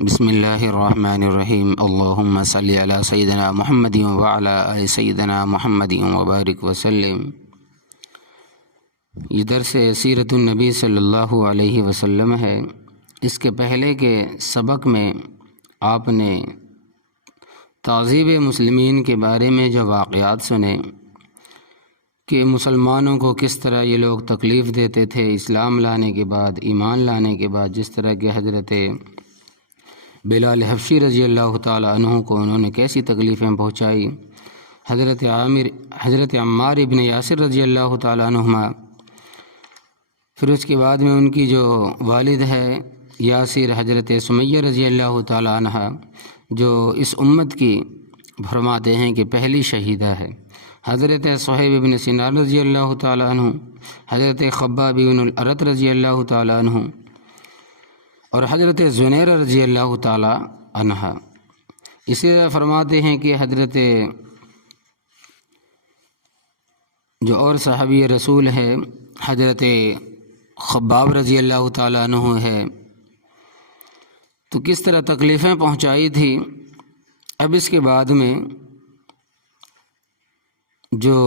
بسم اللہ الرحمن الرحیم اللہم صلی علی سیدنا محمد وعلی آل سیدنا محمد وبارک وسلم۔ یہ درس سیرت النبی صلی اللہ علیہ وسلم ہے۔ اس کے پہلے کے سبق میں آپ نے تہذیب مسلمین کے بارے میں جو واقعات سنے کہ مسلمانوں کو کس طرح یہ لوگ تکلیف دیتے تھے اسلام لانے کے بعد، ایمان لانے کے بعد، جس طرح کہ حضرت بلال حبشی رضی اللہ تعالیٰ عنہ کو انہوں نے کیسی تکلیفیں پہنچائی، حضرت عمار ابن یاسر رضی اللہ تعالیٰ عنہما، پھر اس کے بعد میں ان کی جو والد ہے یاسر حضرت سمیہ رضی اللہ تعالیٰ عنہ، جو اس امت کی فرماتے ہیں کہ پہلی شہیدہ ہے، حضرت صہیب ابن سنان رضی اللہ تعالیٰ عنہ، حضرت خباب ابن الارت رضی اللہ تعالیٰ عنہ، اور حضرت زنیر رضی اللہ تعالی عنہ۔ اسی طرح فرماتے ہیں کہ حضرت جو اور صحابی رسول ہے حضرت خباب رضی اللہ تعالی عنہ ہے، تو کس طرح تکلیفیں پہنچائی تھی۔ اب اس کے بعد میں جو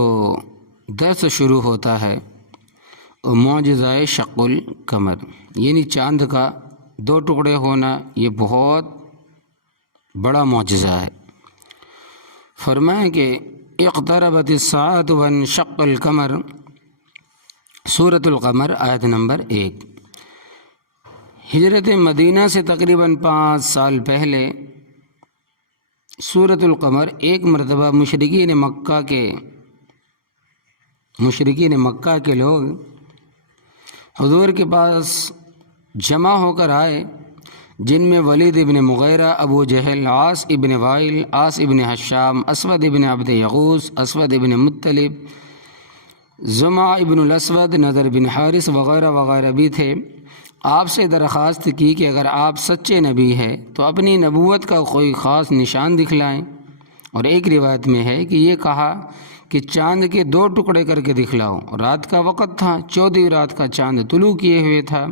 درس شروع ہوتا ہے وہ معجزہ شق القمر، یعنی چاند کا دو ٹکڑے ہونا، یہ بہت بڑا معجزہ ہے۔ فرمائیں کہ اقتربت الساعۃ وانشق القمر، سورۃ القمر آیت نمبر 1۔ ہجرت مدینہ سے تقریباً 5 سال پہلے سورۃ القمر ایک مرتبہ مشرکین مکہ کے لوگ حضور کے پاس جمع ہو کر آئے، جن میں ولید ابن مغیرہ، ابو جہل، عاص ابن وائل، عاص ابن حشام، اسود ابن عبد یغوث، اسود ابن مطلب، زمع ابن الاسود، نضر بن حارث وغیرہ وغیرہ بھی تھے۔ آپ سے درخواست کی کہ اگر آپ سچے نبی ہیں تو اپنی نبوت کا کوئی خاص نشان دکھلائیں، اور ایک روایت میں ہے کہ یہ کہا کہ چاند کے 2 ٹکڑے کر کے دکھلاؤ۔ رات کا وقت تھا، 14ویں رات کا چاند طلوع کیے ہوئے تھا۔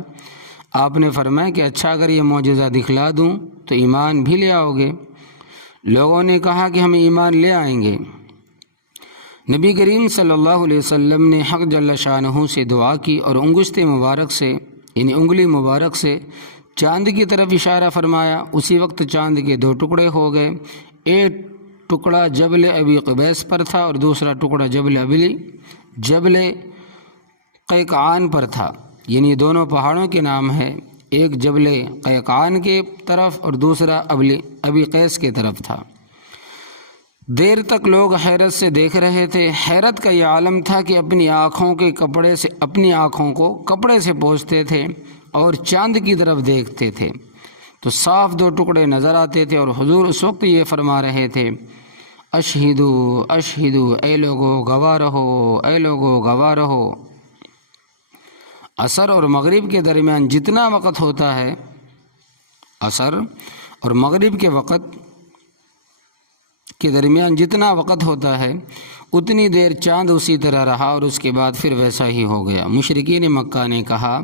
آپ نے فرمایا کہ اچھا اگر یہ معجزہ دکھلا دوں تو ایمان بھی لے آؤ گے۔ لوگوں نے کہا کہ ہم ایمان لے آئیں گے۔ نبی کریم صلی اللہ علیہ وسلم نے حق جل شانہ سے دعا کی اور انگشت مبارک سے، یعنی انگلی مبارک سے چاند کی طرف اشارہ فرمایا۔ اسی وقت چاند کے 2 ٹکڑے ہو گئے، ایک ٹکڑا جبل ابی قبیس پر تھا اور دوسرا ٹکڑا جبل قیقعان پر تھا، یعنی دونوں پہاڑوں کے نام ہے، ایک جبل قیقعان کے طرف اور دوسرا ابی قیس کے طرف تھا۔ دیر تک لوگ حیرت سے دیکھ رہے تھے۔ حیرت کا یہ عالم تھا کہ اپنی آنکھوں کو کپڑے سے پوچھتے تھے اور چاند کی طرف دیکھتے تھے تو صاف 2 ٹکڑے نظر آتے تھے، اور حضور اس وقت یہ فرما رہے تھے، اشہدو اشہدو، اے لوگو گواہ رہو، اے لوگو گواہ رہو۔ عصر اور مغرب کے درمیان جتنا وقت ہوتا ہے، عصر اور مغرب کے وقت کے درمیان جتنا وقت ہوتا ہے، اتنی دیر چاند اسی طرح رہا اور اس کے بعد پھر ویسا ہی ہو گیا۔ مشرکین مکہ نے کہا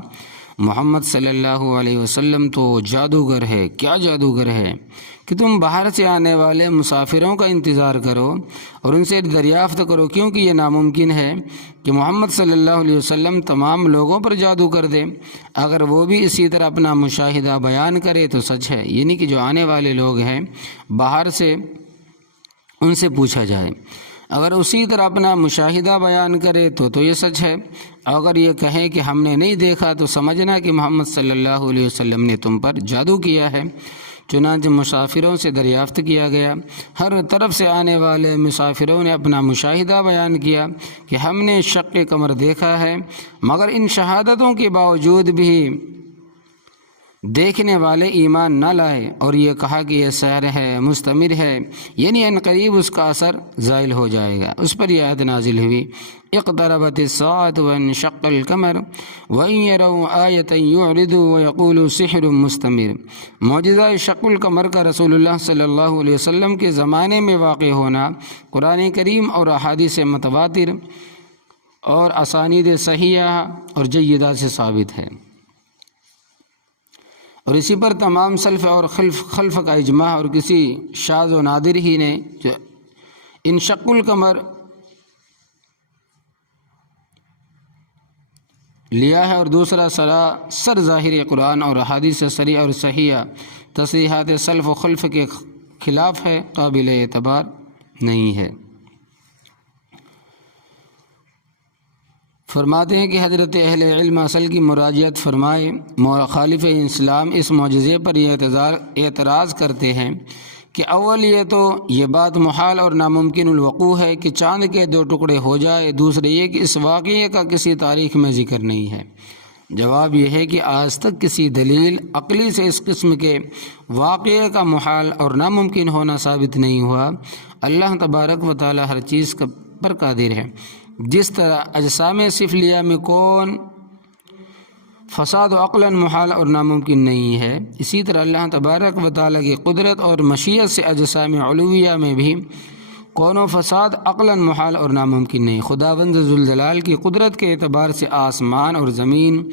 محمد صلی اللہ علیہ وسلم تو جادوگر ہے، کیا جادوگر ہے کہ تم باہر سے آنے والے مسافروں کا انتظار کرو اور ان سے دریافت کرو، کیونکہ یہ ناممکن ہے کہ محمد صلی اللہ علیہ وسلم تمام لوگوں پر جادو کر دے۔ اگر وہ بھی اسی طرح اپنا مشاہدہ بیان کرے تو سچ ہے، یعنی کہ جو آنے والے لوگ ہیں باہر سے ان سے پوچھا جائے، اگر اسی طرح اپنا مشاہدہ بیان کرے تو یہ سچ ہے، اگر یہ کہیں کہ ہم نے نہیں دیکھا تو سمجھنا کہ محمد صلی اللہ علیہ وسلم نے تم پر جادو کیا ہے۔ چنانچہ مسافروں سے دریافت کیا گیا، ہر طرف سے آنے والے مسافروں نے اپنا مشاہدہ بیان کیا کہ ہم نے شق قمر دیکھا ہے، مگر ان شہادتوں کے باوجود بھی دیکھنے والے ایمان نہ لائے اور یہ کہا کہ یہ سحر ہے، مستمر ہے، یعنی ان قریب اس کا اثر زائل ہو جائے گا۔ اس پر یہ آیت نازل ہوئی، اقتربت الساعۃ وانشق القمر وان يروا آیۃ یعرضوا ویقولوا سحر مستمر۔ معجزہ شق القمر کا رسول اللہ صلی اللہ علیہ وسلم کے زمانے میں واقع ہونا قرآن کریم اور احادیث متواتر اور اسانید صحیحہ اور جیدہ سے ثابت ہے۔ اور اسی پر تمام سلف اور خلف کا اجماع، اور کسی شاذ و نادر ہی نے جو انشق القمر لیا ہے، اور دوسرا سر ظاہر قرآن اور احادیث صریح اور صحیح تصریحات سلف و خلف کے خلاف ہے، قابل اعتبار نہیں ہے۔ فرماتے ہیں کہ حضرت اہل علم اصل کی مراجعت فرمائے، مخالف اسلام اس معجزے پر یہ اعتراض کرتے ہیں کہ اول یہ بات محال اور ناممکن الوقوع ہے کہ چاند کے 2 ٹکڑے ہو جائے، دوسرے یہ کہ اس واقعے کا کسی تاریخ میں ذکر نہیں ہے۔ جواب یہ ہے کہ آج تک کسی دلیل عقلی سے اس قسم کے واقعے کا محال اور ناممکن ہونا ثابت نہیں ہوا۔ اللہ تبارک و تعالی ہر چیز پر قادر ہے۔ جس طرح اجسام سفلیہ میں کون فساد و عقلاً محال اور ناممکن نہیں ہے، اسی طرح اللہ تبارک و تعالیٰ کی قدرت اور مشیت سے اجسام علویہ میں بھی کون و فساد عقلاً محال اور ناممکن نہیں۔ خداوند ذوالجلال کی قدرت کے اعتبار سے آسمان اور زمین،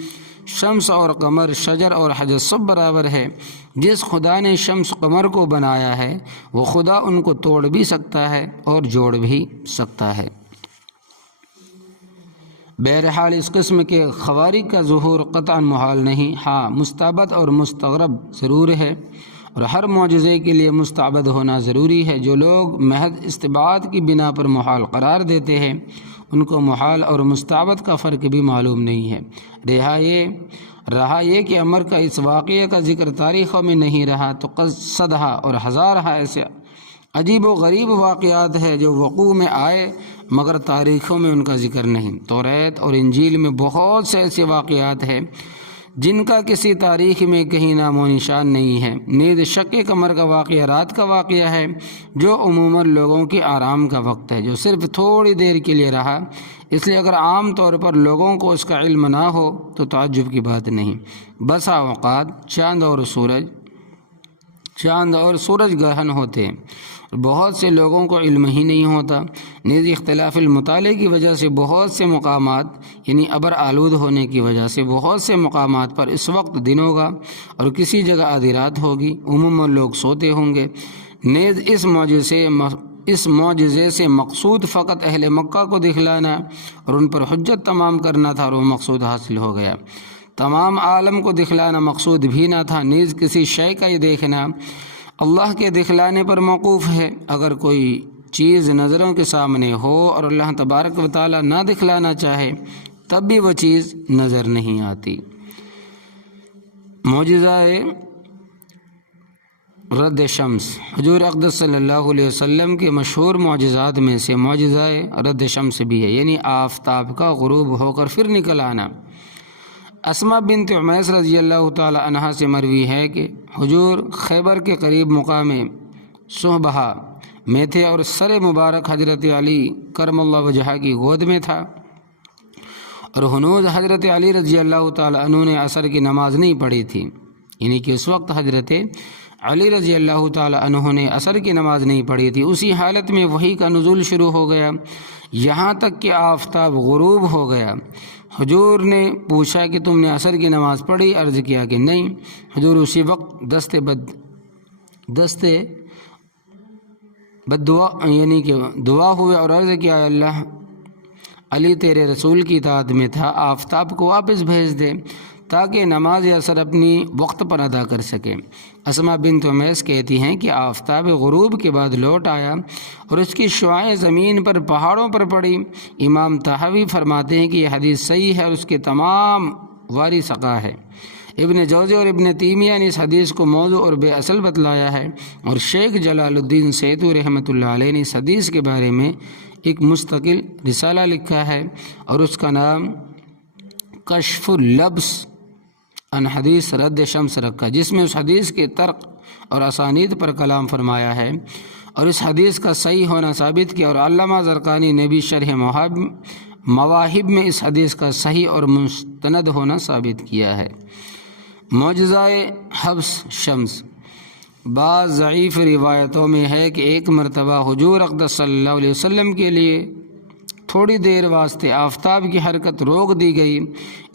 شمس اور قمر، شجر اور حجر سب برابر ہے۔ جس خدا نے شمس قمر کو بنایا ہے وہ خدا ان کو توڑ بھی سکتا ہے اور جوڑ بھی سکتا ہے۔ بہرحال اس قسم کے خوارق کا ظہور قطعاً محال نہیں، ہاں مستعبد اور مستغرب ضرور ہے، اور ہر معجزے کے لیے مستعبد ہونا ضروری ہے۔ جو لوگ محض استبعاد کی بنا پر محال قرار دیتے ہیں ان کو محال اور مستعبد کا فرق بھی معلوم نہیں ہے۔ رہا یہ کہ امر کا اس واقعے کا ذکر تاریخوں میں نہیں رہا تو صدہا اور ہزارہ ایسے عجیب و غریب واقعات ہیں جو وقوع میں آئے مگر تاریخوں میں ان کا ذکر نہیں۔ توریت اور انجیل میں بہت سے ایسے واقعات ہیں جن کا کسی تاریخ میں کہیں نام و نشان نہیں ہے۔ نیز شق قمر کا واقعہ رات کا واقعہ ہے جو عموماً لوگوں کی آرام کا وقت ہے، جو صرف تھوڑی دیر کے لیے رہا، اس لیے اگر عام طور پر لوگوں کو اس کا علم نہ ہو تو تعجب کی بات نہیں۔ بسا اوقات چاند اور سورج گرہن ہوتے ہیں، بہت سے لوگوں کو علم ہی نہیں ہوتا۔ نیز اختلاف المطالعے کی وجہ سے بہت سے مقامات یعنی ابر آلود ہونے کی وجہ سے بہت سے مقامات پر اس وقت دن ہوگا اور کسی جگہ آدھی رات ہوگی، عموماً لوگ سوتے ہوں گے۔ نیز اس معجزے سے مقصود فقط اہل مکہ کو دکھلانا اور ان پر حجت تمام کرنا تھا، اور وہ مقصود حاصل ہو گیا۔ تمام عالم کو دکھلانا مقصود بھی نہ تھا۔ نیز کسی شے کا یہ دیکھنا اللہ کے دکھلانے پر موقوف ہے۔ اگر کوئی چیز نظروں کے سامنے ہو اور اللہ تبارک و تعالی نہ دکھلانا چاہے تب بھی وہ چیز نظر نہیں آتی۔ معجزہ رد شمس، حضور اقدس صلی اللہ علیہ وسلم کے مشہور معجزات میں سے معجزہ رد شمس بھی ہے، یعنی آفتاب کا غروب ہو کر پھر نکل آنا۔ اسماء بنت عمیس رضی اللہ تعالی عنہا سے مروی ہے کہ حضور خیبر کے قریب مقام صحبہ میں تھے اور سر مبارک حضرت علی کرم اللہ وجہہ کی گود میں تھا، اور ہنوز حضرت علی رضی اللہ تعالی عنہ نے عصر کی نماز نہیں پڑھی تھی، یعنی کہ اس وقت حضرت علی رضی اللہ تعالی عنہ نے عصر کی نماز نہیں پڑھی تھی۔ اسی حالت میں وحی کا نزول شروع ہو گیا یہاں تک کہ آفتاب غروب ہو گیا۔ حضور نے پوچھا کہ تم نے عصر کی نماز پڑھی؟ عرض کیا کہ نہیں۔ حضور اسی وقت دستے بد دعا یعنی کہ دعا ہوئے اور عرض کیا اللہ علی تیرے رسول کی اطاعت میں تھا، آفتاب کو واپس بھیج دے تاکہ نماز عصر اپنی وقت پر ادا کر سکے۔ اسماء بنت عمیس کہتی ہیں کہ آفتاب غروب کے بعد لوٹ آیا اور اس کی شعاعیں زمین پر پہاڑوں پر پڑی۔ امام طحاوی فرماتے ہیں کہ یہ حدیث صحیح ہے اور اس کے تمام واری ثقہ ہے۔ ابن جوزی اور ابن تیمیہ نے اس حدیث کو موضوع اور بے اصل بتلایا ہے، اور شیخ جلال الدین سیتو رحمۃ اللہ علیہ نے اس حدیث کے بارے میں ایک مستقل رسالہ لکھا ہے اور اس کا نام کشف اللبس عن حدیث رد شمس رکھا، جس میں اس حدیث کے ترک اور اسانید پر کلام فرمایا ہے اور اس حدیث کا صحیح ہونا ثابت کیا، اور علامہ زرقانی نے بھی شرح مواہب میں اس حدیث کا صحیح اور مستند ہونا ثابت کیا ہے۔ معجزہ حبس شمس، بعض ضعیف روایتوں میں ہے کہ ایک مرتبہ حضور اقدس صلی اللہ علیہ وسلم کے لیے تھوڑی دیر واسطے آفتاب کی حرکت روک دی گئی،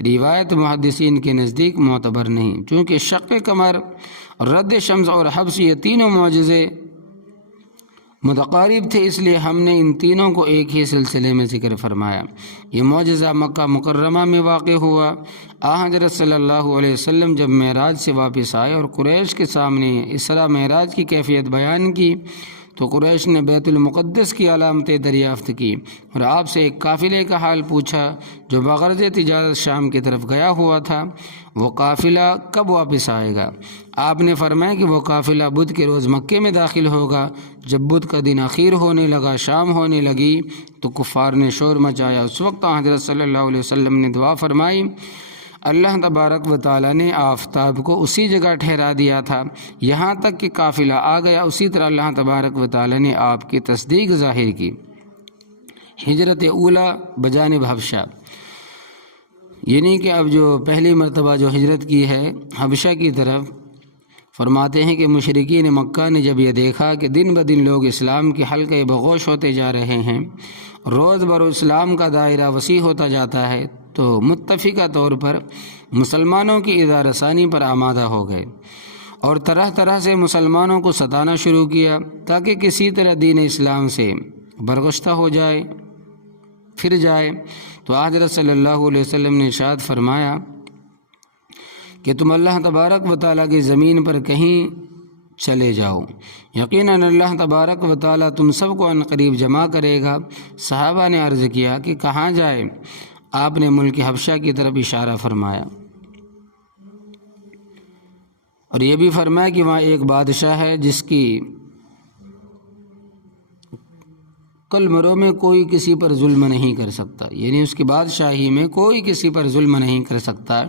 روایت محدثین کے نزدیک معتبر نہیں، چونکہ شق قمر، رد شمس اور حبس یہ تینوں معجزے متقارب تھے، اس لیے ہم نے ان تینوں کو ایک ہی سلسلے میں ذکر فرمایا۔ یہ معجزہ مکہ مکرمہ میں واقع ہوا۔ حضرت صلی اللہ علیہ وسلم جب معراج سے واپس آئے اور قریش کے سامنے اسراء معراج کی کیفیت بیان کی تو قریش نے بیت المقدس کی علامتیں دریافت کی اور آپ سے ایک قافلے کا حال پوچھا جو بغرض تجارت شام کی طرف گیا ہوا تھا، وہ قافلہ کب واپس آئے گا؟ آپ نے فرمایا کہ وہ قافلہ بدھ کے روز مکے میں داخل ہوگا۔ جب بدھ کا دن اخیر ہونے لگا، شام ہونے لگی تو کفار نے شور مچایا۔ اس وقت حضرت صلی اللہ علیہ وسلم نے دعا فرمائی، اللہ تبارک و تعالیٰ نے آفتاب کو اسی جگہ ٹھہرا دیا تھا یہاں تک کہ قافلہ آ گیا، اسی طرح اللہ تبارک و تعالیٰ نے آپ کی تصدیق ظاہر کی۔ ہجرت اولا بجانب حبشہ، یعنی کہ اب جو پہلی مرتبہ جو ہجرت کی ہے حبشہ کی طرف، فرماتے ہیں کہ مشرکین مکہ نے جب یہ دیکھا کہ دن بدن لوگ اسلام کے حلقے بغوش ہوتے جا رہے ہیں، روز بروز اسلام کا دائرہ وسیع ہوتا جاتا ہے، تو متفقہ طور پر مسلمانوں کی اذا رسانی پر آمادہ ہو گئے اور طرح طرح سے مسلمانوں کو ستانا شروع کیا تاکہ کسی طرح دین اسلام سے برگشتہ ہو جائے، پھر جائے۔ تو حضرت صلی اللہ علیہ وسلم نے ارشاد فرمایا کہ تم اللہ تبارک و تعالیٰ کی زمین پر کہیں چلے جاؤ، یقیناً اللہ تبارک و تعالیٰ تم سب کو عنقریب جمع کرے گا۔ صحابہ نے عرض کیا کہ کہاں جائے؟ آپ نے ملک حبشہ کی طرف اشارہ فرمایا اور یہ بھی فرمایا کہ وہاں ایک بادشاہ ہے جس کی کل مروں میں کوئی کسی پر ظلم نہیں کر سکتا، یعنی اس کی بادشاہی میں کوئی کسی پر ظلم نہیں کر سکتا۔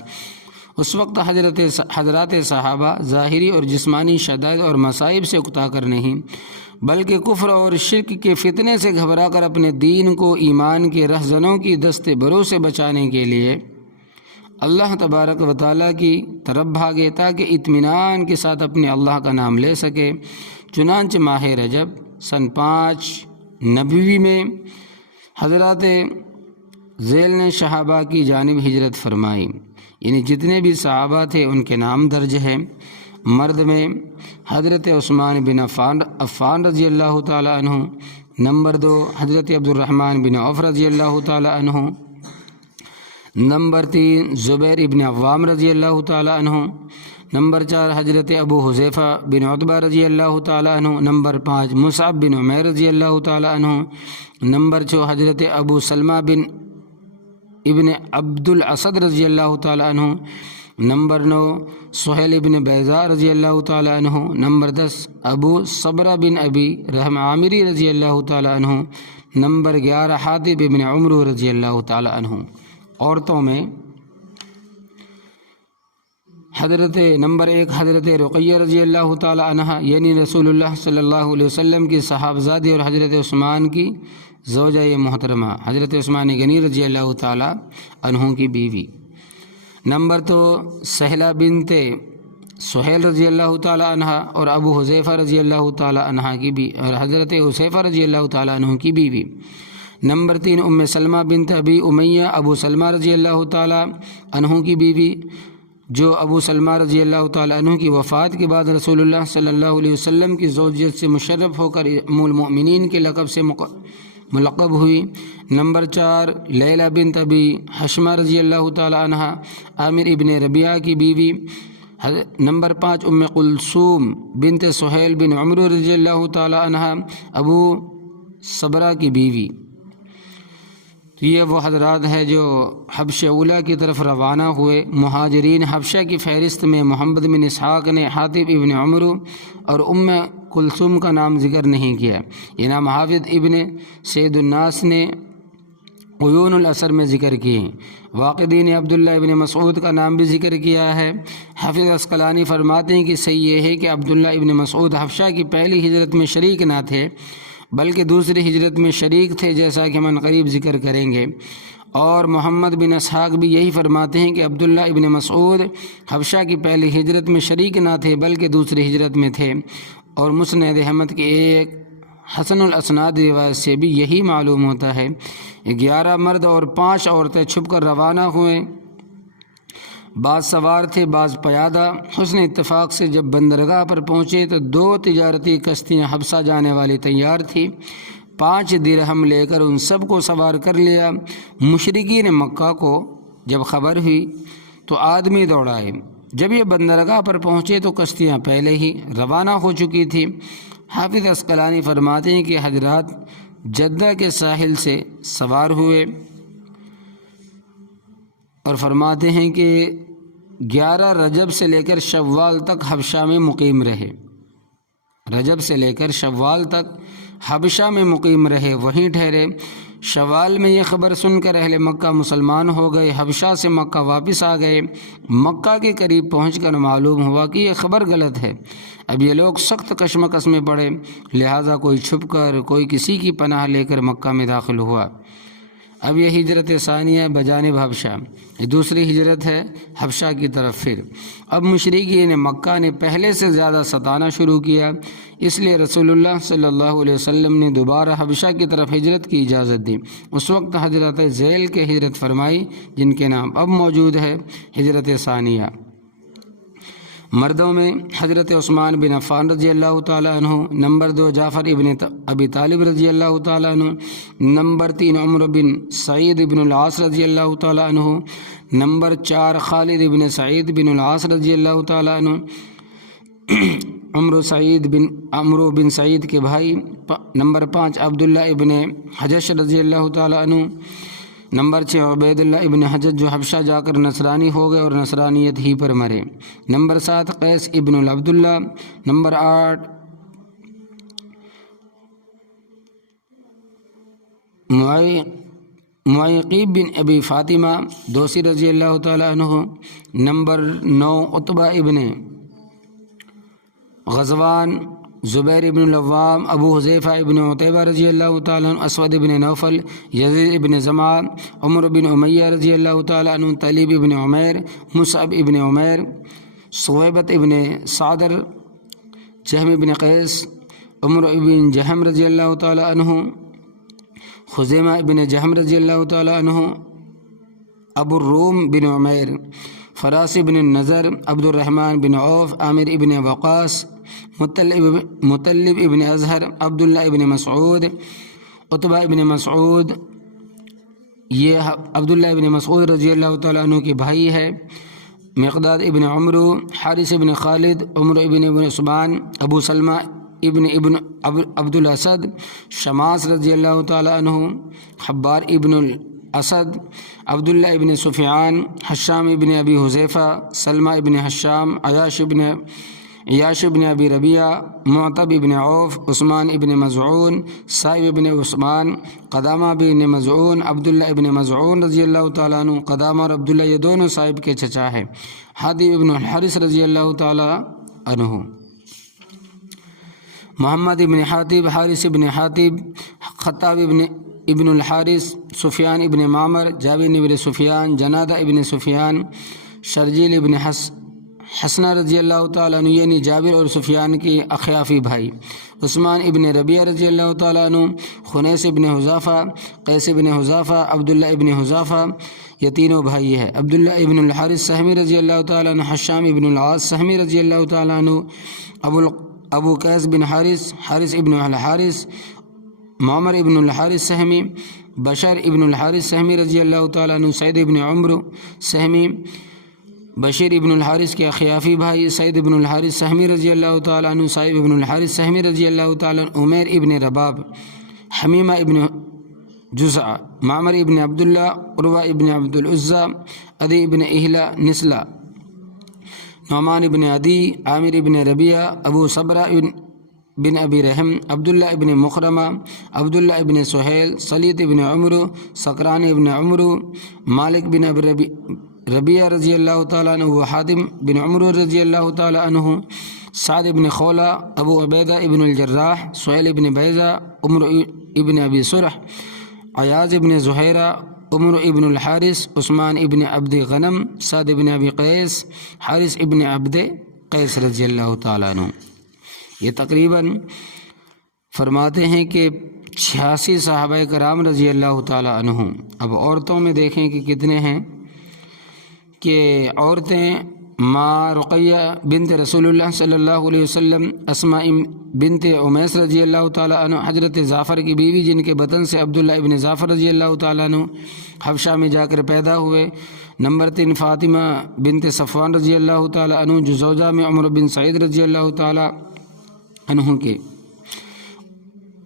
اس وقت حضرات صحابہ ظاہری اور جسمانی شدائد اور مصائب سے اکتا کر نہیں بلکہ کفر اور شرک کے فتنے سے گھبرا کر اپنے دین کو ایمان کے رہزنوں کی دست برو سے بچانے کے لیے اللہ تبارک و تعالیٰ کی طرف بھاگے تاکہ اطمینان کے ساتھ اپنے اللہ کا نام لے سکے۔ چنانچہ ماہ رجب سن 5 نبوی میں حضرات ذیل نے صحابہ کی جانب ہجرت فرمائی، یعنی جتنے بھی صحابہ تھے ان کے نام درج ہے۔ مرد میں حضرت عثمان بن عفان رضی اللہ تعالی عنہ، نمبر 2 حضرت عبد الرحمن بن عوف رضی اللہ تعالی عنہ، نمبر 3 زبیر ابن عوام رضی اللہ تعالی عنہ، نمبر 4 حضرت ابو حذیفہ بن عتبہ رضی اللہ تعالی عنہ، نمبر 5 مصعب بن عمیر رضی اللہ تعالی عنہ، نمبر 6 حضرت ابو سلمہ بن ابن عبد الاسد رضی اللہ تعالی عنہ، نمبر 9 سہیل ابن بیضاء رضی اللہ تعالی عنہ، نمبر 10 ابو صبرہ بن ابی رحم عامری رضی اللہ تعالی عنہ، نمبر 11 حاتب ابن عمرو رضی اللہ تعالی عنہ۔ عورتوں میں نمبر 1 حضرت رقیہ رضی اللہ تعالی عنہ، یعنی رسول اللہ صلی اللہ علیہ وسلم کی صحابزادی اور حضرت عثمان کی زوجہ محترمہ حضرت عثمان غنی رضی اللہ تعالی عنہ کی بیوی۔ نمبر 2 سہلہ بنت سہیل رضی اللہ تعالی عنہ اور ابو حذیفہ رضی اللہ تعالی عنہ کی بھی اور حضرت حذیفہ رضی اللہ تعالی عنہ کی بیوی۔ نمبر 3 ام سلمہ بنت ابی امیہ ابو سلمہ رضی اللہ تعالی عنہ کی بیوی، جو ابو سلمہ رضی اللہ تعالی عنہ کی وفات کے بعد رسول اللہ صلی اللہ علیہ وسلم کی زوجیت سے مشرف ہو کر ام المؤمنین کے لقب سے ملقب ہوئی۔ نمبر 4 لیلہ بنت ابی حشمہ رضی اللہ تعالی عنہ عامر ابن ربیعہ کی بیوی۔ نمبر 5 ام کلثوم بنت سہیل بن عمرو رضی اللہ تعالی عنہ ابو صبرہ کی بیوی۔ تو یہ وہ حضرات ہیں جو حبشہ اولا کی طرف روانہ ہوئے۔ مہاجرین حبشہ کی فہرست میں محمد بن اسحاق نے حاتب ابن عمرو اور ام کلثوم کا نام ذکر نہیں کیا۔ امام حافظ ابن سید الناس نے عیون الاثر میں ذکر کیے۔ واقدی نے عبداللہ ابن مسعود کا نام بھی ذکر کیا ہے۔ حافظ عسقلانی فرماتے ہیں کہ صحیح یہ ہے کہ عبداللہ ابن مسعود حبشہ کی پہلی ہجرت میں شریک نہ تھے بلکہ دوسری ہجرت میں شریک تھے، جیسا کہ ہم عنقریب ذکر کریں گے۔ اور محمد بن اسحاق بھی یہی فرماتے ہیں کہ عبداللہ ابن مسعود حبشہ کی پہلی ہجرت میں شریک نہ تھے بلکہ دوسری ہجرت میں تھے۔ اور مسند احمد کے ایک حسن الاسناد روایت سے بھی یہی معلوم ہوتا ہے۔ 11 مرد اور 5 عورتیں چھپ کر روانہ ہوئے، بعض سوار تھے بعض پیادہ۔ حسن اتفاق سے جب بندرگاہ پر پہنچے تو 2 تجارتی کشتیاں حبشہ جانے والی تیار تھی، 5 درہم لے کر ان سب کو سوار کر لیا۔ مشرکین مکہ کو جب خبر ہوئی تو آدمی دوڑائے، جب یہ بندرگاہ پر پہنچے تو کشتیاں پہلے ہی روانہ ہو چکی تھی۔ حافظ عسقلانی فرماتے ہیں کہ حضرات جدہ کے ساحل سے سوار ہوئے اور فرماتے ہیں کہ 11 رجب سے لے کر شوال تک حبشہ میں مقیم رہے، رجب سے لے کر شوال تک حبشہ میں مقیم رہے، وہیں ٹھہرے۔ شوال میں یہ خبر سن کر اہل مکہ مسلمان ہو گئے، حبشہ سے مکہ واپس آ گئے۔ مکہ کے قریب پہنچ کر معلوم ہوا کہ یہ خبر غلط ہے، اب یہ لوگ سخت کشمکش میں پڑے، لہٰذا کوئی چھپ کر کوئی کسی کی پناہ لے کر مکہ میں داخل ہوا۔ اب یہ ہجرت ثانیہ بجانب حبشہ، یہ دوسری ہجرت ہے حبشہ کی طرف۔ پھر اب مشرکین مکہ نے پہلے سے زیادہ ستانا شروع کیا، اس لیے رسول اللہ صلی اللہ علیہ وسلم نے دوبارہ حبشہ کی طرف ہجرت کی اجازت دی۔ اس وقت حضرت ذیل کے ہجرت فرمائی، جن کے نام اب موجود ہے ہجرت ثانیہ۔ مردوں میں حضرت عثمان بن عفان رضی اللہ تعالیٰ عنہ، نمبر 2 جعفر ابن ابی طالب رضی اللہ تعالیٰ عنہ، نمبر 3 عمر بن سعید بن العاص رضی اللہ تعالیٰ عنہ، نمبر 4 خالد بن سعید بن العاص رضی اللہ تعالیٰ عنہ، عمرو بن سعید کے بھائی، نمبر 5 عبداللہ ابن حجش رضی اللہ تعالیٰ عنہ، نمبر 6 عبید اللہ ابن حجج جو حبشہ جا کر نصرانی ہو گئے اور نصرانیت ہی پر مرے، نمبر 7 قیس ابن العبداللہ، نمبر 8 معیقیب بن ابی فاطمہ دوسی رضی اللہ تعالیٰ عنہ، نمبر 9 عتبہ ابن غزوان، زبیر ابن العوام، ابو حذیفہ ابن عتیبہ رضی اللہ تعالیٰ عنہ، اسود ابن نوفل، یزید ابن زمعہ، عمر بن امیہ رضی اللہ تعالیٰ عنہ، طلیب ابن عمیر، مصعب ابن عمیر، صویبت ابن صادر، جہم ابن قیس، عمر ابن جہم رضی اللہ تعالیٰ عنہ، خزیمہ ابن جہم رضی اللہ تعالیٰ عنہ، ابو الروم بن عمیر، فراس ابن النظر، عبد الرحمن بن عوف، عامر ابن وقاص، مطلب ابن اظہر، عبداللہ ابن مسعود، عتبہ ابن مسعود، یہ عبداللہ ابن مسعود رضی اللہ تعالیٰ عنہ کے بھائی ہے، مقداد ابن عمرو، حارث ابن خالد، عمر ابن عثمان، ابو سلمہ ابن عبد الاسد، شماس رضی اللہ تعالیٰ عنہ، حبار ابن الاسد، عبداللہ ابن سفیان، حشام ابن ابی حذیفہ، سلمہ ابن حشام، عیاش ابن ابی ربیعہ، معتب ابن عوف، عثمان ابن مزعون، صائب ابن عثمان، قدامہ بن مزعون، عبداللہ ابن مزعون رضی اللہ تعالیٰ عنہ، قدامہ اور عبداللہ یہ دونوں صائب کے چچا ہیں، حاتب ابن الحارث رضی اللہ تعالیٰ عنہ، محمد ابن حاتب، حارث ابن حاتب، خطاب ابن الحارث، سفیان ابن معمر، جابر ابن سفیان، جنادہ ابن سفیان، شرجیل ابن حسنہ رضی اللہ تعالیٰ عنہ، یعنی جابر اور سفیان کے اخیافی بھائی، عثمان ابن ربیعہ رضی اللہ تعالیٰ عنہ، خنیس ابن حذافہ، قیس ابن حذافہ، عبداللہ ابن حذافہ، یہ تینوں بھائی ہے، عبداللہ ابن الحارث سہمی رضی اللہ تعالیٰ عنہ، حشام ابن العاص سہمی رضی اللہ تعالیٰ عنہ، ابو قیس بن حارث، حارث ابن الحارث، معمر ابن الحارث سہمی، بشر ابن الحارث سہمی رضی اللہ تعالیٰ عنہ، سعید ابن عمر سہمی، بشیر ابن الحارث کے اخیافی بھائی، سعید ابن الحارث سہمی رضی اللہ تعالیٰ عنہ، صائب ابن الحارث سہمی رضی اللہ تعالیٰ عنہ، عمیر ابن رباب، حمیمہ ابن جزع، معمر ابن عبداللہ، عروہ ابن عبد العزہ، عدی ابن اہلہ نسلہ، نعمان ابن عدی، عامر ابن ربیعہ، ابو صبرہ بن ابی رحم، عبداللہ ابن مخرمہ، عبداللہ ابن سہیل، سلیط ابن عمرو، سکران ابن عمرو، مالک بن ابی ربیعہ رضی اللہ تعالیٰ عنہ، حاتم بن عمرو رضی اللہ تعالیٰ عنہ، سعد ابن خولہ، ابو عبیدہ ابن الجراح، سہیل ابن بیضہ، عمر ابن ابی سرح، عیاض ابن زہیرہ، عمر ابن الحارث، عثمان ابن عبد غنم، سعد ابن ابی قیس، حارث ابن عبد قیس رضی اللہ تعالیٰ عنہ۔ یہ تقریباً فرماتے ہیں کہ 86 صحابہ کرام رضی اللہ تعالیٰ عنہ. اب عورتوں میں دیکھیں کہ کتنے ہیں کہ عورتیں ماں رقیہ بنت رسول اللہ صلی اللہ علیہ وسلم، اسماء بنت امیس رضی اللہ تعالیٰ عنہ، حضرت جعفر کی بیوی جن کے بطن سے عبداللہ ابن جعفر رضی اللہ تعالیٰ عنہ حبشہ میں جا کر پیدا ہوئے. نمبر 3 فاطمہ بنت صفوان رضی اللہ تعالیٰ عنہ جو زوجہ میں عمر بن سعید رضی اللہ تعالیٰ عنہ کے.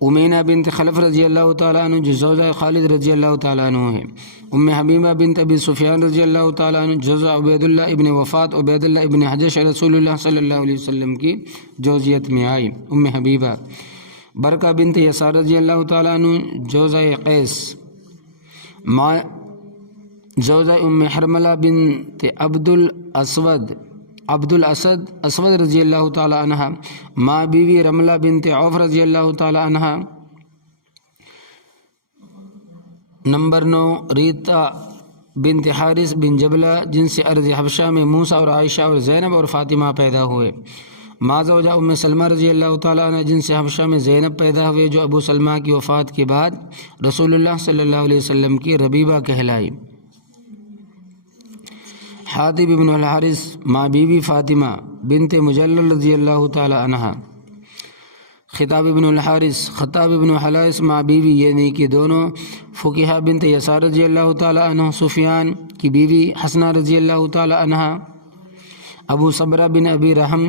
امینہ بنت خلف رضی اللہ تعالیٰ عنہ جو زوجہ خالد رضی اللہ تعالیٰ عنہ ہے. حبیبہ بنت ابی سفیان رضی اللہ تعالیٰ عنہ جوزہ عبید اللہ ابن وفات عبید اللہ ابن حجش رسول اللہ صلی اللہ علیہ وسلم کی جوزیت میں آئی. حبیبہ برکہ بنت یسار رضی اللہ تعالیٰ عنہ جوزہ قیس، جوزہ حرملہ بنت عبد الاسد اسود رضی اللہ تعالیٰ عنہ، ماں بیوی رملہ بنت عوف رضی اللہ تعالیٰ عنہ. نمبر 9 ریتا بنت حارث بن جبلہ جن سے ارض حبشہ میں موسیٰ اور عائشہ اور زینب اور فاطمہ پیدا ہوئے. ماں زوجہ سلمہ رضی اللہ تعالیٰ عنہ جن سے حبشہ میں زینب پیدا ہوئے جو ابو سلمہ کی وفات کے بعد رسول اللہ صلی اللہ علیہ وسلم کی ربیبہ کہلائی. حاتب ابن الحارث ماں بیوی فاطمہ بنت مجلل رضی اللہ تعالیٰ عنہ. خطاب ابن الحارث خطاب ابن حلائس ماں بیوی یعنی کہ دونوں. فقیہ بنت یسار رضی اللہ تعالیٰ عنہ سفیان کی بیوی حسنہ رضی اللہ تعالیٰ عنہ. ابو صبرہ بن ابی رحم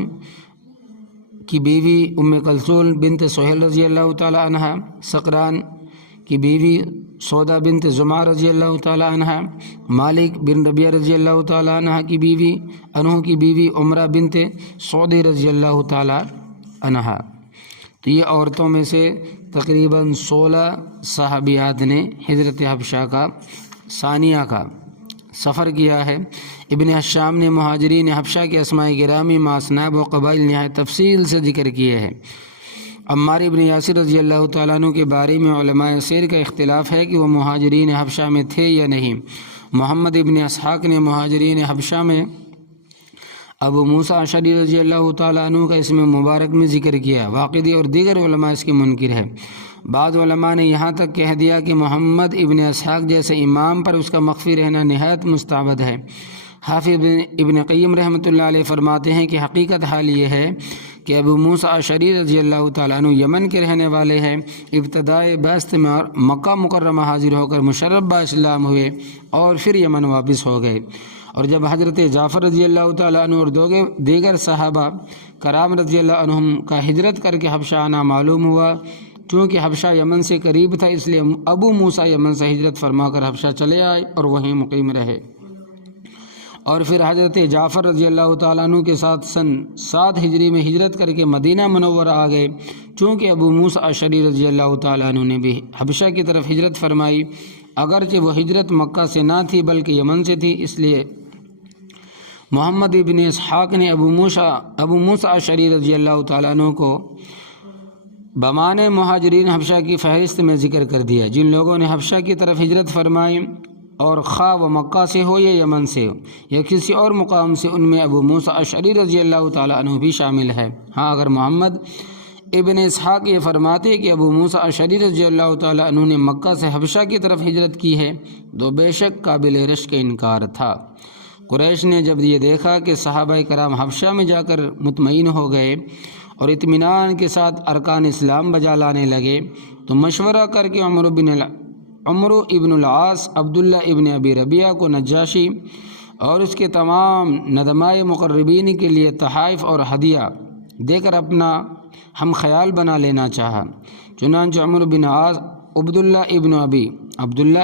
کی بیوی کلثوم بنت سہیل رضی اللہ تعالیٰ عنہ. سقران کی بیوی سودا بنت زمعہ رضی اللہ تعالیٰ عنہ. مالک بن ربیہ رضی اللہ تعالیٰ عنہ کی بیوی عمرہ بنت سعودی رضی اللہ تعالیٰ عنہ. تو یہ عورتوں میں سے تقریباً 16 صحابیات نے ہجرت حبشہ کا ثانیہ کا سفر کیا ہے. ابن حشام نے مہاجرین حبشہ کے اسماء گرامی ماسناب و قبائل نہایت تفصیل سے ذکر کیے ہیں. عمار ابن یاسر رضی اللہ تعالیٰ عنہ کے بارے میں علماء سیر کا اختلاف ہے کہ وہ مہاجرین حبشہ میں تھے یا نہیں. محمد ابن اسحاق نے مہاجرین حبشہ میں ابو موسیٰ اشعری رضی اللہ تعالیٰ عنہ کا اسم مبارک میں ذکر کیا. واقدی اور دیگر علماء اس کے منکر ہے. بعض علماء نے یہاں تک کہہ دیا کہ محمد ابن اسحاق جیسے امام پر اس کا مخفی رہنا نہایت مستعبد ہے. حافظ ابن قیم رحمۃ اللہ علیہ فرماتے ہیں کہ حقیقت حال یہ ہے کہ ابو موسیٰ اشعری رضی اللہ تعالیٰ عنہ یمن کے رہنے والے ہیں. ابتدائے بعثت میں مکہ مکرمہ حاضر ہو کر مشرف با اسلام ہوئے اور پھر یمن واپس ہو گئے. اور جب حضرت جعفر رضی اللہ تعالیٰ عنہ اور دیگر صحابہ کرام رضی اللہ عنہم کا ہجرت کر کے حبشہ آنا معلوم ہوا، چونکہ حبشہ یمن سے قریب تھا اس لیے ابو موسیٰ یمن سے ہجرت فرما کر حبشہ چلے آئے اور وہیں مقیم رہے. اور پھر حضرت جعفر رضی اللہ تعالیٰ عنہ کے ساتھ سن 7 ہجری میں ہجرت کر کے مدینہ منورہ آ گئے. چونکہ ابو موسیٰ اشعری رضی اللہ تعالیٰ عنہ نے بھی حبشہ کی طرف ہجرت فرمائی، اگرچہ وہ ہجرت مکہ سے نہ تھی بلکہ یمن سے تھی. اس لیے محمد ابن اسحاق نے ابو موسیٰ اشعری رضی اللہ تعالیٰ عنہ کو بمانے مہاجرین حبشہ کی فہرست میں ذکر کر دیا. جن لوگوں نے حبشہ کی طرف ہجرت فرمائی اور خواہ و مکہ سے ہو یا یمن سے ہو یا کسی اور مقام سے، ان میں ابو موسیٰ اشعری رضی اللہ تعالیٰ عنہ بھی شامل ہے. ہاں اگر محمد ابن اسحاق یہ فرماتے کہ ابو موسیٰ اشعری رضی اللہ تعالیٰ عنہ نے مکہ سے حبشہ کی طرف ہجرت کی ہے تو بے شک قابل رشک انکار تھا. قریش نے جب یہ دیکھا کہ صحابہ کرام حبشہ میں جا کر مطمئن ہو گئے اور اطمینان کے ساتھ ارکان اسلام بجا لانے لگے تو مشورہ کر کے عمر ابن العاص عبداللہ ابن ابی ربیہ کو نجاشی اور اس کے تمام ندمائے مقربین کے لیے تحائف اور ہدیہ دے کر اپنا ہم خیال بنا لینا چاہا. چنانچہ عمر بن عاص عبداللہ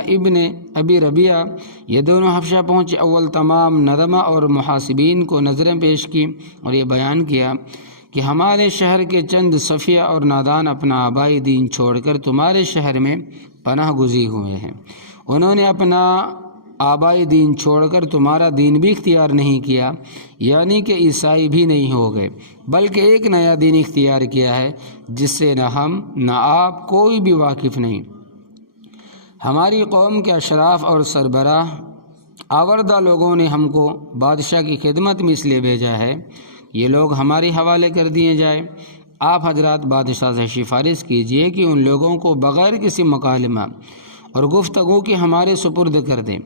ابن ابی ربیہ یہ دونوں حبشہ پہنچے. اول تمام ندمہ اور محاسبین کو نظریں پیش کی اور یہ بیان کیا کہ ہمارے شہر کے چند صفیہ اور نادان اپنا آبائی دین چھوڑ کر تمہارے شہر میں پناہ گزین ہوئے ہیں. انہوں نے اپنا آبائی دین چھوڑ کر تمہارا دین بھی اختیار نہیں کیا، یعنی کہ عیسائی بھی نہیں ہو گئے، بلکہ ایک نیا دین اختیار کیا ہے جس سے نہ ہم نہ آپ کوئی بھی واقف نہیں. ہماری قوم کے اشراف اور سربراہ آوردہ لوگوں نے ہم کو بادشاہ کی خدمت میں اس لیے بھیجا ہے یہ لوگ ہمارے حوالے کر دیے جائے آپ حضرات بادشاہ سے سفارش کیجیے کہ ان لوگوں کو بغیر کسی مکالمہ اور گفتگو کے ہمارے سپرد کر دیں۔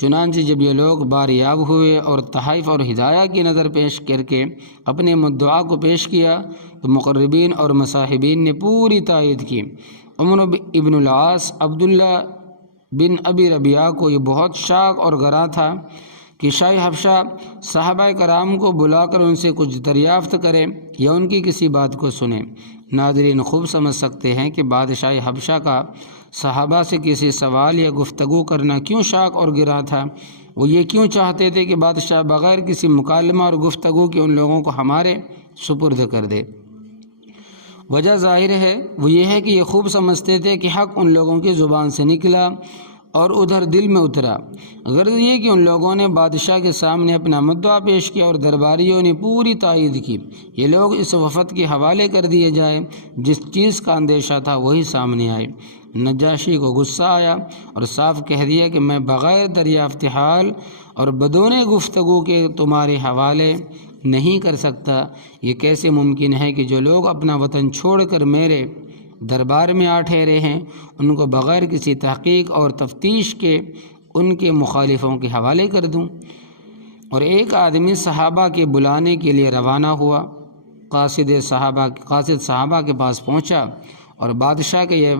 چنانچہ جب یہ لوگ باریاب ہوئے اور تحائف اور ہدایہ کی نظر پیش کر کے اپنے مدعا کو پیش کیا تو مقربین اور مصاحبین نے پوری تائید کی۔ عمرو ابن العاص عبداللہ بن ابی ربیعہ کو یہ بہت شاق اور گراں تھا کہ شاہ حبشہ صحابہ کرام کو بلا کر ان سے کچھ دریافت کرے یا ان کی کسی بات کو سنے۔ ناظرین خوب سمجھ سکتے ہیں کہ بادشاہ حبشہ کا صحابہ سے کسی سوال یا گفتگو کرنا کیوں شاق اور گراں تھا۔ وہ یہ کیوں چاہتے تھے کہ بادشاہ بغیر کسی مکالمہ اور گفتگو کے ان لوگوں کو ہمارے سپرد کر دے۔ وجہ ظاہر ہے وہ یہ ہے کہ یہ خوب سمجھتے تھے کہ حق ان لوگوں کی زبان سے نکلا اور ادھر دل میں اترا۔ غرض یہ کہ ان لوگوں نے بادشاہ کے سامنے اپنا مدعا پیش کیا اور درباریوں نے پوری تائید کی۔ یہ لوگ اس وفد کے حوالے کر دیے جائے، جس چیز کا اندیشہ تھا وہی سامنے آئے۔ نجاشی کو غصہ آیا اور صاف کہہ دیا کہ میں بغیر دریافت حال اور بدون گفتگو کے تمہارے حوالے نہیں کر سکتا۔ یہ کیسے ممکن ہے کہ جو لوگ اپنا وطن چھوڑ کر میرے دربار میں آ ٹھہرے ہیں ان کو بغیر کسی تحقیق اور تفتیش کے ان کے مخالفوں کے حوالے کر دوں؟ اور ایک آدمی صحابہ کے بلانے کے لیے روانہ ہوا، قاصد صحابہ کے پاس پہنچا اور بادشاہ کے یہ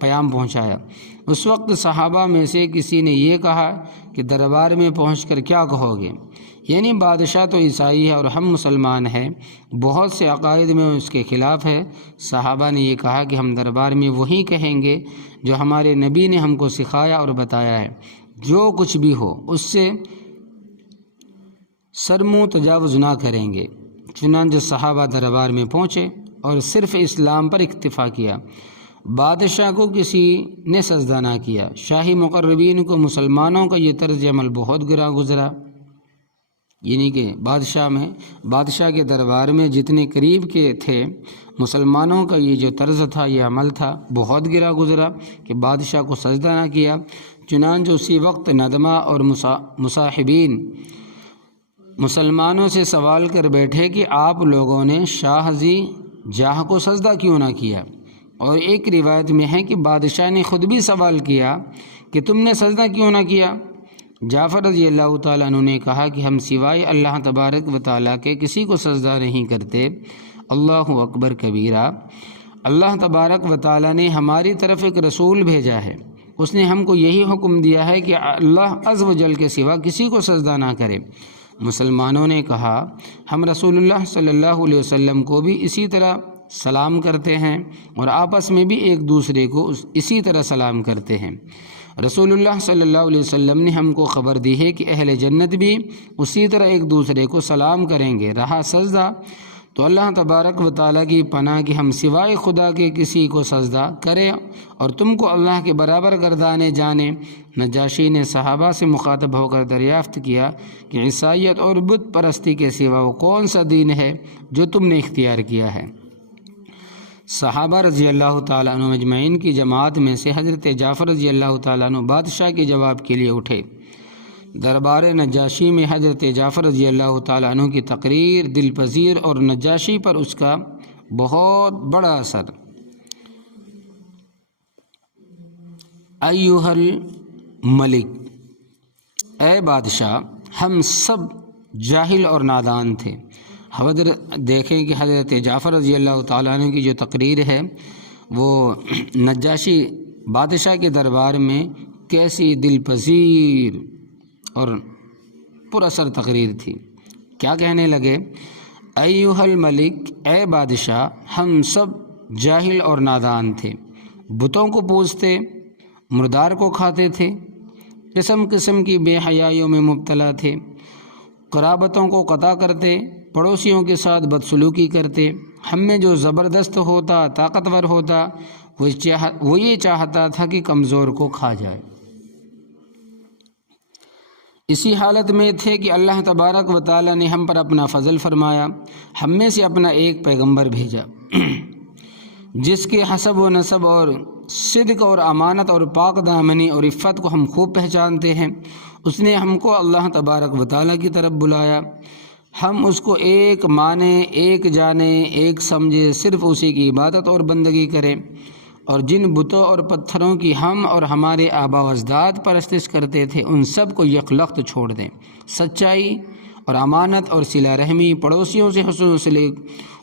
پیام پہنچایا۔ اس وقت صحابہ میں سے کسی نے یہ کہا کہ دربار میں پہنچ کر کیا کہو گے؟ یعنی بادشاہ تو عیسائی ہے اور ہم مسلمان ہیں، بہت سے عقائد میں اس کے خلاف ہے۔ صحابہ نے یہ کہا کہ ہم دربار میں وہی کہیں گے جو ہمارے نبی نے ہم کو سکھایا اور بتایا ہے، جو کچھ بھی ہو اس سے سر منہ تجاوز نہ کریں گے۔ چنانچہ صحابہ دربار میں پہنچے اور صرف اسلام پر اکتفا کیا۔ بادشاہ کو کسی نے سجدہ نہ کیا۔ شاہی مقربین کو مسلمانوں کا یہ طرز عمل بہت گراں گزرا، یعنی کہ بادشاہ کے دربار میں جتنے قریب کے تھے مسلمانوں کا یہ جو طرز تھا، یہ عمل تھا، بہت گراں گزرا کہ بادشاہ کو سجدہ نہ کیا۔ چنانچہ اسی وقت ندمہ اور مصاحبین مسلمانوں سے سوال کر بیٹھے کہ آپ لوگوں نے شاہ زی جاہ کو سجدہ کیوں نہ کیا؟ اور ایک روایت میں ہے کہ بادشاہ نے خود بھی سوال کیا کہ تم نے سجدہ کیوں نہ کیا؟ جعفر رضی اللہ تعالیٰ عنہ نے کہا کہ ہم سوائے اللہ تبارک و تعالیٰ کے کسی کو سجدہ نہیں کرتے۔ اللہ اکبر کبیرہ۔ اللہ تبارک و تعالیٰ نے ہماری طرف ایک رسول بھیجا ہے، اس نے ہم کو یہی حکم دیا ہے کہ اللہ عز و جل کے سوا کسی کو سجدہ نہ کرے۔ مسلمانوں نے کہا ہم رسول اللہ صلی اللہ علیہ وسلم کو بھی اسی طرح سلام کرتے ہیں اور آپس میں بھی ایک دوسرے کو اسی طرح سلام کرتے ہیں۔ رسول اللہ صلی اللہ علیہ وسلم نے ہم کو خبر دی ہے کہ اہل جنت بھی اسی طرح ایک دوسرے کو سلام کریں گے۔ رہا سجدہ تو اللہ تبارک و تعالیٰ کی پناہ کہ ہم سوائے خدا کے کسی کو سجدہ کریں اور تم کو اللہ کے برابر گردانے جانے۔ نجاشی نے صحابہ سے مخاطب ہو کر دریافت کیا کہ عیسائیت اور بت پرستی کے سوا وہ کون سا دین ہے جو تم نے اختیار کیا ہے؟ صحابہ رضی اللہ تعالیٰ عنہ مجمعین کی جماعت میں سے حضرت جعفر رضی اللہ تعالیٰ عنہ بادشاہ کے جواب کے لیے اٹھے۔ دربار نجاشی میں حضرت جعفر رضی اللہ تعالیٰ عنہ کی تقریر دل پذیر اور نجاشی پر اس کا بہت بڑا اثر۔ ایھا الملک، اے بادشاہ، ہم سب جاہل اور نادان تھے۔ دیکھیں کہ حضرت جعفر رضی اللہ تعالیٰ عنہ کی جو تقریر ہے وہ نجاشی بادشاہ کے دربار میں کیسی دل پذیر اور پر اثر تقریر تھی۔ کیا کہنے لگے؟ ایھا الملک، اے بادشاہ، ہم سب جاہل اور نادان تھے، بتوں کو پوجتے، مردار کو کھاتے تھے، قسم قسم کی بے حیائیوں میں مبتلا تھے، قرابتوں کو قطع کرتے، پڑوسیوں کے ساتھ بدسلوکی کرتے، ہم میں جو زبردست ہوتا، طاقتور ہوتا، وہ یہ چاہتا تھا کہ کمزور کو کھا جائے۔ اسی حالت میں تھے کہ اللہ تبارک و تعالیٰ نے ہم پر اپنا فضل فرمایا، ہم میں سے اپنا ایک پیغمبر بھیجا جس کے حسب و نسب اور صدق اور امانت اور پاک دامنی اور عفت کو ہم خوب پہچانتے ہیں۔ اس نے ہم کو اللہ تبارک و تعالیٰ کی طرف بلایا، ہم اس کو ایک مانیں، ایک جانیں، ایک سمجھے، صرف اسی کی عبادت اور بندگی کریں، اور جن بتوں اور پتھروں کی ہم اور ہمارے آبا و اجداد پرستش کرتے تھے ان سب کو یکلخت چھوڑ دیں۔ سچائی اور امانت اور صلہ رحمی، پڑوسیوں سے حسن و سلوک،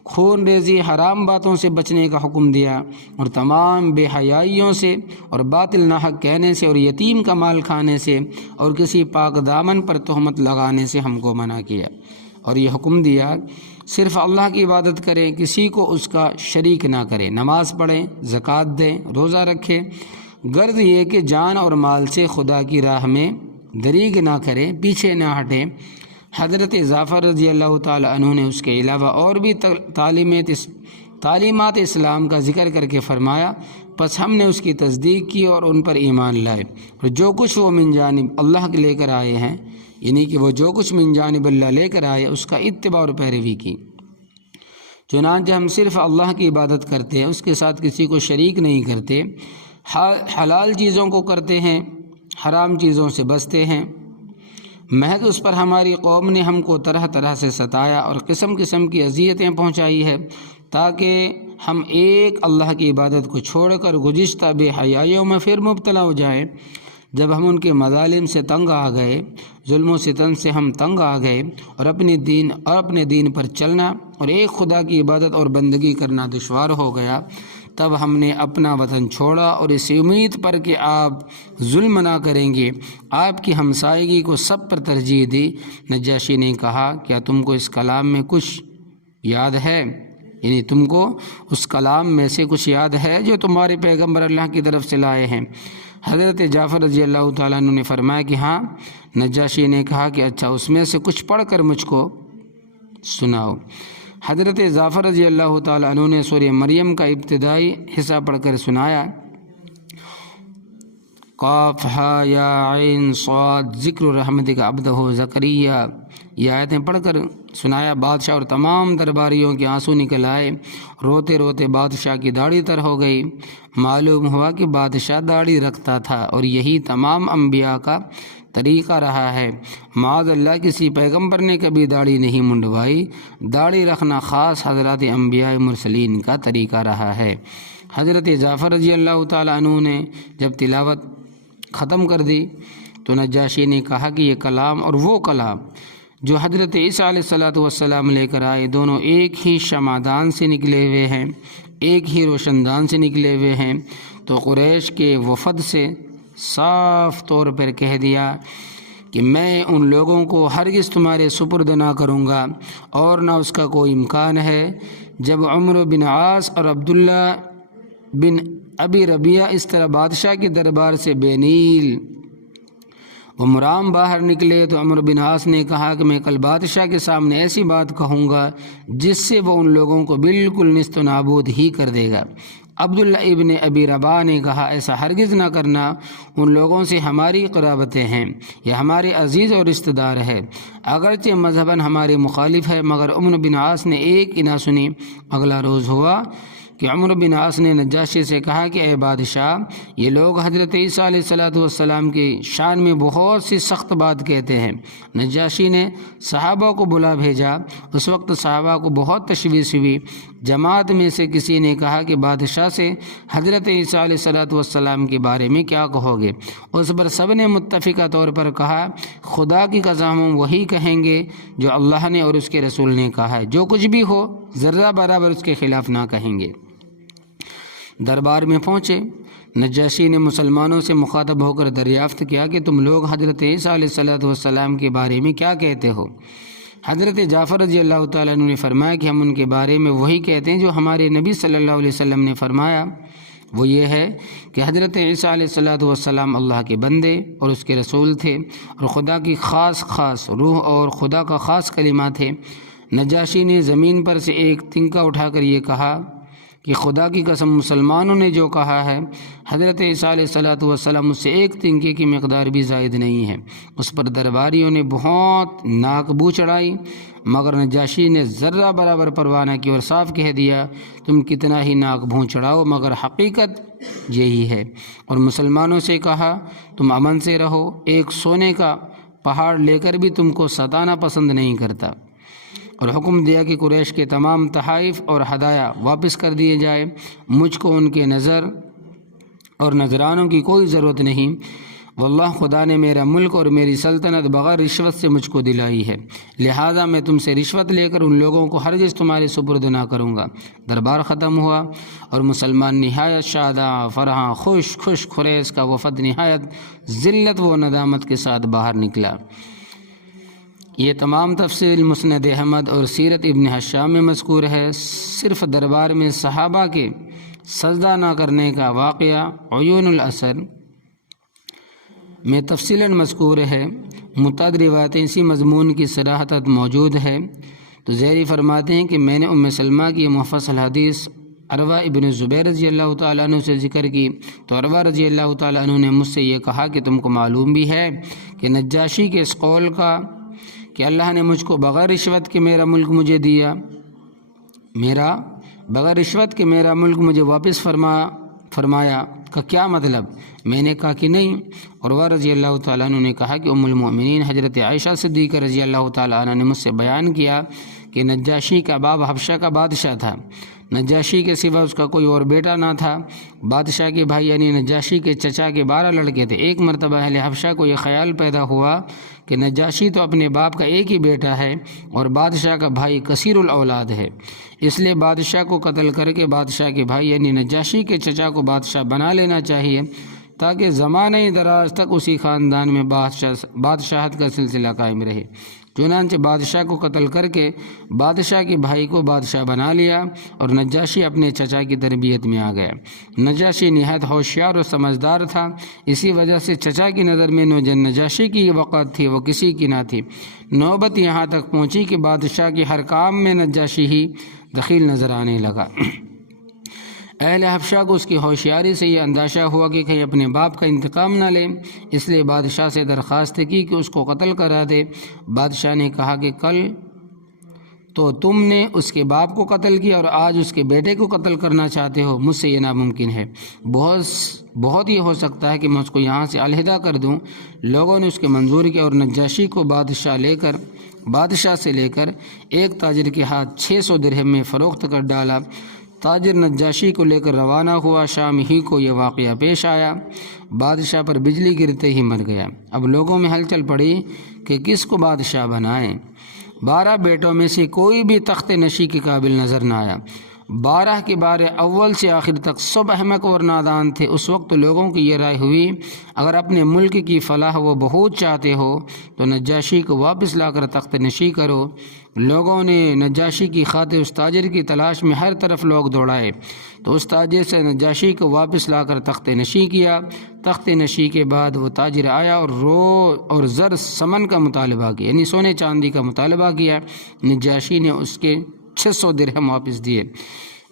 خون ریزی، حرام باتوں سے بچنے کا حکم دیا، اور تمام بے حیائیوں سے اور باطل ناحق کہنے سے اور یتیم کا مال کھانے سے اور کسی پاک دامن پر تہمت لگانے سے ہم کو منع کیا، اور یہ حکم دیا صرف اللہ کی عبادت کریں، کسی کو اس کا شریک نہ کریں، نماز پڑھیں، زکوٰۃ دیں، روزہ رکھیں، غرض یہ کہ جان اور مال سے خدا کی راہ میں دریغ نہ کریں، پیچھے نہ ہٹیں۔ حضرت جعفر رضی اللہ تعالی عنہ نے اس کے علاوہ اور بھی تعلیمات اسلام کا ذکر کر کے فرمایا، پس ہم نے اس کی تصدیق کی اور ان پر ایمان لائے، اور جو کچھ وہ من جانب اللہ کے لے کر آئے ہیں، یعنی کہ وہ جو کچھ من جانب اللہ لے کر آئے اس کا اتباع اور پیروی کی۔ چنانچہ ہم صرف اللہ کی عبادت کرتے ہیں، اس کے ساتھ کسی کو شریک نہیں کرتے، حلال چیزوں کو کرتے ہیں، حرام چیزوں سے بچتے ہیں۔ محض اس پر ہماری قوم نے ہم کو طرح طرح سے ستایا اور قسم قسم کی اذیتیں پہنچائی ہے، تاکہ ہم ایک اللہ کی عبادت کو چھوڑ کر گزشتہ بے حیائیوں میں پھر مبتلا ہو جائیں۔ جب ہم ان کے مظالم سے تنگ آ گئے، ظلم و ستم سے ہم تنگ آ گئے، اور اپنے دین پر چلنا اور ایک خدا کی عبادت اور بندگی کرنا دشوار ہو گیا، تب ہم نے اپنا وطن چھوڑا، اور اس امید پر کہ آپ ظلم نہ کریں گے آپ کی ہمسائیگی کو سب پر ترجیح دی۔ نجاشی نے کہا، کیا تم کو اس کلام میں کچھ یاد ہے؟ یعنی تم کو اس کلام میں سے کچھ یاد ہے جو تمہارے پیغمبر اللہ کی طرف سے لائے ہیں؟ حضرت جعفر رضی اللہ تعالیٰ عنہ نے فرمایا کہ ہاں۔ نجاشی نے کہا کہ اچھا، اس میں سے کچھ پڑھ کر مجھ کو سناؤ۔ حضرت جعفر رضی اللہ تعالیٰ عنہ نے سورہ مریم کا ابتدائی حصہ پڑھ کر سنایا۔ قاف ہا یا عین صاد ذکر رحمتک عبدہ زکریا، یہ آیتیں پڑھ کر سنایا۔ بادشاہ اور تمام درباریوں کے آنسو نکل آئے، روتے روتے بادشاہ کی داڑھی تر ہو گئی۔ معلوم ہوا کہ بادشاہ داڑھی رکھتا تھا، اور یہی تمام انبیاء کا طریقہ رہا ہے۔ معاذ اللہ، کسی پیغمبر نے کبھی داڑھی نہیں منڈوائی، داڑھی رکھنا خاص حضرات انبیاء مرسلین کا طریقہ رہا ہے۔ حضرت جعفر رضی اللہ تعالیٰ عنہ نے جب تلاوت ختم کر دی تو نجاشی نے کہا کہ یہ کلام اور وہ کلام جو حضرت عیسیٰ علیہ السلام لے کر آئے، دونوں ایک ہی شمعدان سے نکلے ہوئے ہیں، ایک ہی روشندان سے نکلے ہوئے ہیں۔ تو قریش کے وفد سے صاف طور پر کہہ دیا کہ میں ان لوگوں کو ہرگز تمہارے سپرد نہ کروں گا، اور نہ اس کا کوئی امکان ہے۔ جب عمرو بن عاص اور عبداللہ بن ابی ربیعہ اس طرح بادشاہ کے دربار سے بے نیل و مرام باہر نکلے تو عمرو بن عاص نے کہا کہ میں کل بادشاہ کے سامنے ایسی بات کہوں گا جس سے وہ ان لوگوں کو بالکل نیست و نابود ہی کر دے گا۔ عبداللہ ابن ابی رباح نے کہا، ایسا ہرگز نہ کرنا، ان لوگوں سے ہماری قرابتیں ہیں، یہ ہمارے عزیز اور رشتہ دار ہے، اگرچہ مذہباً ہمارے مخالف ہے۔ مگر عمرو بن عاص نے ایک ہی نہ سنی۔ اگلا روز ہوا کہ عمرو بن عاص نے نجاشی سے کہا کہ اے بادشاہ، یہ لوگ حضرت عیسیٰ علیہ السلام کی شان میں بہت سی سخت بات کہتے ہیں۔ نجاشی نے صحابہ کو بلا بھیجا۔ اس وقت صحابہ کو بہت تشویش ہوئی۔ جماعت میں سے کسی نے کہا کہ بادشاہ سے حضرت عیسیٰ علیہ السلام کے بارے میں کیا کہو گے؟ اس پر سب نے متفقہ طور پر کہا، خدا کی قسم ہم وہی کہیں گے جو اللہ نے اور اس کے رسول نے کہا ہے، جو کچھ بھی ہو ذرہ برابر اس کے خلاف نہ کہیں گے۔ دربار میں پہنچے، نجاشی نے مسلمانوں سے مخاطب ہو کر دریافت کیا کہ تم لوگ حضرت عیسیٰ علیہ السلام کے بارے میں کیا کہتے ہو؟ حضرت جعفر رضی اللہ تعالیٰ عنہ نے فرمایا کہ ہم ان کے بارے میں وہی کہتے ہیں جو ہمارے نبی صلی اللہ علیہ وسلم نے فرمایا، وہ یہ ہے کہ حضرت عیسیٰ علیہ السلام اللہ کے بندے اور اس کے رسول تھے، اور خدا کی خاص روح اور خدا کا خاص کلمہ تھے۔ نجاشی نے زمین پر سے ایک تنکا اٹھا کر یہ کہا کہ خدا کی قسم مسلمانوں نے جو کہا ہے، حضرت عیسیٰ علیہ السلام اس سے ایک تنکے کی مقدار بھی زائد نہیں ہے۔ اس پر درباریوں نے بہت ناک بو چڑھائی، مگر نجاشی نے ذرہ برابر پرواہ نہ کی اور صاف کہہ دیا، تم کتنا ہی ناک بھون چڑھاؤ مگر حقیقت یہی ہے۔ اور مسلمانوں سے کہا، تم امن سے رہو، ایک سونے کا پہاڑ لے کر بھی تم کو ستانا پسند نہیں کرتا۔ اور حکم دیا کہ قریش کے تمام تحائف اور ہدایہ واپس کر دیے جائے، مجھ کو ان کے نظر اور نذرانوں کی کوئی ضرورت نہیں، واللہ خدا نے میرا ملک اور میری سلطنت بغیر رشوت سے مجھ کو دلائی ہے، لہٰذا میں تم سے رشوت لے کر ان لوگوں کو ہرگز تمہارے سپرد نہ کروں گا۔ دربار ختم ہوا اور مسلمان نہایت شاداں فرحاں خوش قریش کا وفد نہایت ذلت و ندامت کے ساتھ باہر نکلا۔ یہ تمام تفصیل مسند احمد اور سیرت ابن حشام میں مذکور ہے۔ صرف دربار میں صحابہ کے سجدہ نہ کرنے کا واقعہ عیون الاثر میں تفصیلاً مذکور ہے۔ متعدد روایتیں اسی مضمون کی صراحت موجود ہے۔ تو زہری فرماتے ہیں کہ میں نے ام سلمہ کی مفصل حدیث عروہ ابن زبیر رضی اللہ تعالیٰ عنہ سے ذکر کی تو عروہ رضی اللہ تعالیٰ عنہ نے مجھ سے یہ کہا کہ تم کو معلوم بھی ہے کہ نجاشی کے اس قول کا کہ اللہ نے مجھ کو بغیر رشوت کے میرا ملک مجھے دیا، بغیر رشوت کے میرا ملک مجھے واپس فرمایا کا کیا مطلب؟ میں نے کہا کہ نہیں۔ عروہ رضی اللہ تعالیٰ عنہ نے کہا کہ ام المؤمنین حضرت عائشہ صدیقہ رضی اللہ تعالیٰ عنہ نے مجھ سے بیان کیا کہ نجاشی کا باپ حبشہ کا بادشاہ تھا، نجاشی کے سوا اس کا کوئی اور بیٹا نہ تھا۔ بادشاہ کے بھائی یعنی نجاشی کے چچا کے 12 لڑکے تھے۔ ایک مرتبہ اہل حبشہ کو یہ خیال پیدا ہوا کہ نجاشی تو اپنے باپ کا ایک ہی بیٹا ہے اور بادشاہ کا بھائی کثیر الاولاد ہے، اس لیے بادشاہ کو قتل کر کے بادشاہ کے بھائی یعنی نجاشی کے چچا کو بادشاہ بنا لینا چاہیے تاکہ زمانہ دراز تک اسی خاندان میں بادشاہت کا سلسلہ قائم رہے۔ چنانچہ بادشاہ کو قتل کر کے بادشاہ کے بھائی کو بادشاہ بنا لیا اور نجاشی اپنے چچا کی تربیت میں آ گیا۔ نجاشی نہایت ہوشیار اور سمجھدار تھا، اسی وجہ سے چچا کی نظر میں جو نجاشی کی وقت تھی وہ کسی کی نہ تھی۔ نوبت یہاں تک پہنچی کہ بادشاہ کے ہر کام میں نجاشی ہی دخیل نظر آنے لگا۔ اہل حبشہ کو اس کی ہوشیاری سے یہ اندیشہ ہوا کہ کہیں اپنے باپ کا انتقام نہ لے، اس لیے بادشاہ سے درخواست کی کہ اس کو قتل کرا دے۔ بادشاہ نے کہا کہ کل تو تم نے اس کے باپ کو قتل کیا اور آج اس کے بیٹے کو قتل کرنا چاہتے ہو، مجھ سے یہ ناممکن ہے۔ بہت یہ ہو سکتا ہے کہ میں اس کو یہاں سے علیحدہ کر دوں۔ لوگوں نے اس کے منظور کیا اور نجاشی کو بادشاہ سے لے کر ایک تاجر کے ہاتھ 600 درہم میں فروخت کر ڈالا۔ تاجر نجاشی کو لے کر روانہ ہوا۔ شام ہی کو یہ واقعہ پیش آیا، بادشاہ پر بجلی گرتے ہی مر گیا۔ اب لوگوں میں ہلچل پڑی کہ کس کو بادشاہ بنائیں۔ 12 بیٹوں میں سے کوئی بھی تخت نشی کے قابل نظر نہ آیا۔ 12 کے بارے اول سے آخر تک سب احمق اور نادان تھے۔ اس وقت لوگوں کی یہ رائے ہوئی اگر اپنے ملک کی فلاح وہ بہت چاہتے ہو تو نجاشی کو واپس لا کر تخت نشی کرو۔ لوگوں نے نجاشی کی خاطر اس تاجر کی تلاش میں ہر طرف لوگ دوڑائے تو اس تاجر سے نجاشی کو واپس لا کر تخت نشی کیا۔ تخت نشی کے بعد وہ تاجر آیا اور زر سمن کا مطالبہ کیا، یعنی سونے چاندی کا مطالبہ کیا۔ نجاشی نے اس کے 600 درہم واپس دیے۔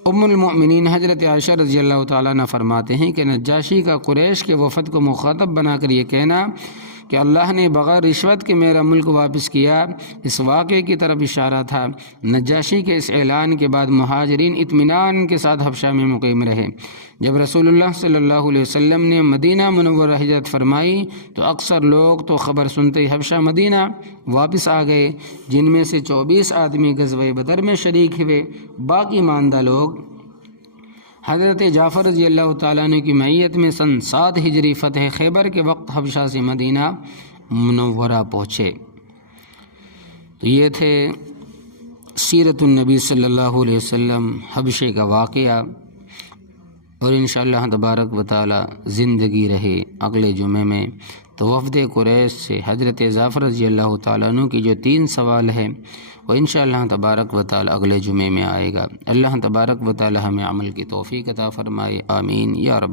ام المؤمنین حضرت عائشہ رضی اللہ تعالیٰ عنہ فرماتے ہیں کہ نجاشی کا قریش کے وفد کو مخاطب بنا کر یہ کہنا کہ اللہ نے بغیر رشوت کے میرا ملک واپس کیا، اس واقعے کی طرف اشارہ تھا۔ نجاشی کے اس اعلان کے بعد مہاجرین اطمینان کے ساتھ حبشہ میں مقیم رہے۔ جب رسول اللہ صلی اللہ علیہ وسلم نے مدینہ منورہ ہجرت فرمائی تو اکثر لوگ تو خبر سنتے ہی حبشہ مدینہ واپس آ گئے، جن میں سے 24 آدمی غزوہ بدر میں شریک ہوئے۔ باقی ماندہ لوگ حضرت جعفر رضی اللہ تعالیٰ عنہ کی معیت میں سن 7 ہجری فتح خیبر کے وقت حبشہ سے مدینہ منورہ پہنچے۔ تو یہ تھے سیرت النبی صلی اللہ علیہ وسلم حبشے کا واقعہ، اور انشاءاللہ تبارک و تعالی زندگی رہے اگلے جمعے میں تو وفد قریش سے حضرت جعفر رضی اللہ تعالیٰ عنہ کی جو 3 سوال ہیں وہ انشاءاللہ تبارک و تعالی اگلے جمعے میں آئے گا۔ اللہ تبارک و تعالی ہمیں عمل کی توفیق عطا فرمائے، آمین یا رب۔